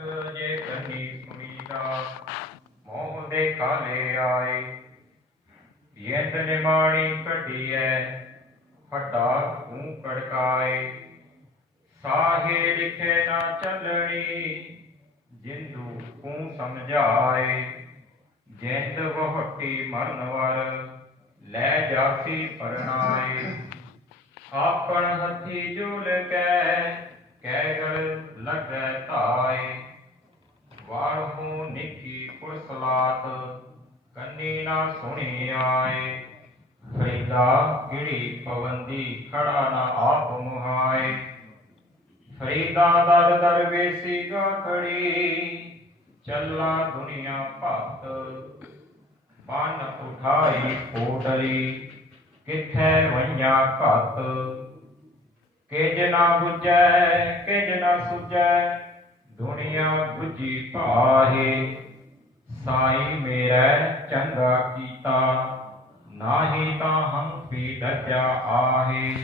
ਕੀਟਾ ਮੋਹ ਦੇ ਕਾਲੇ ਆਏ। ਯੰਤ ਨਿਮਾਣੀ ਕੱਢੀਐ ਹਟਾ ਤੂੰ ਕੜਕਾਏ। ਸਾਹੇ ਲਿਖੇ ਨਾ ਚੱਲਣੀ, ਜਿੰਦੂ ਤੂੰ ਸਮਝਾਏ। ਜਿੰਦ ਵਹਟੀ ਮਰਨ ਵਰ, ਲੈ ਜਾਸੀ ਪਰਨਾਏ ਆਪਣ ਹੱਥੀ ਜੁਲ ਕੈ ਧਾਏ ਵਾਹੂ ਨਿੱਕੀ ਕੁਸਲਾਤ ਕੰਨੀ ਨਾ ਸੁਣੀ ਆਏ। ਫੈਦਾ ਗਿੜੀ ਪਵੰਦੀ, ਖੜਾ ਨਾ ਆਪ ਮੁਹਾਏ। ਫਰੀਦਾ ਦਰ ਦਰ ਵੇਸੀ ਗਾਖੜੀ ਚੱਲਾ ਦੁਨੀਆ ਭਗਤ। ਬਨ ਉਠਾਈ ਕੋਟਲੀ ਕਿੱਥੈ ਵਈਆ ਘਤ। ਕਿਜ ਨਾ 부ਜੈ ਕਿਜ ਨਾ ਸੁਜੈ ਦੁਨੀਆ 부ਜੀ ਭਾਹੇ ਸਾਈ ਮੇਰਾ ਚੰਗਾ ਕੀਤਾ ਨਾਹੀ ਤਾਂ ਹਮ ਪੀ ਡਜਾ ਆਹੇ।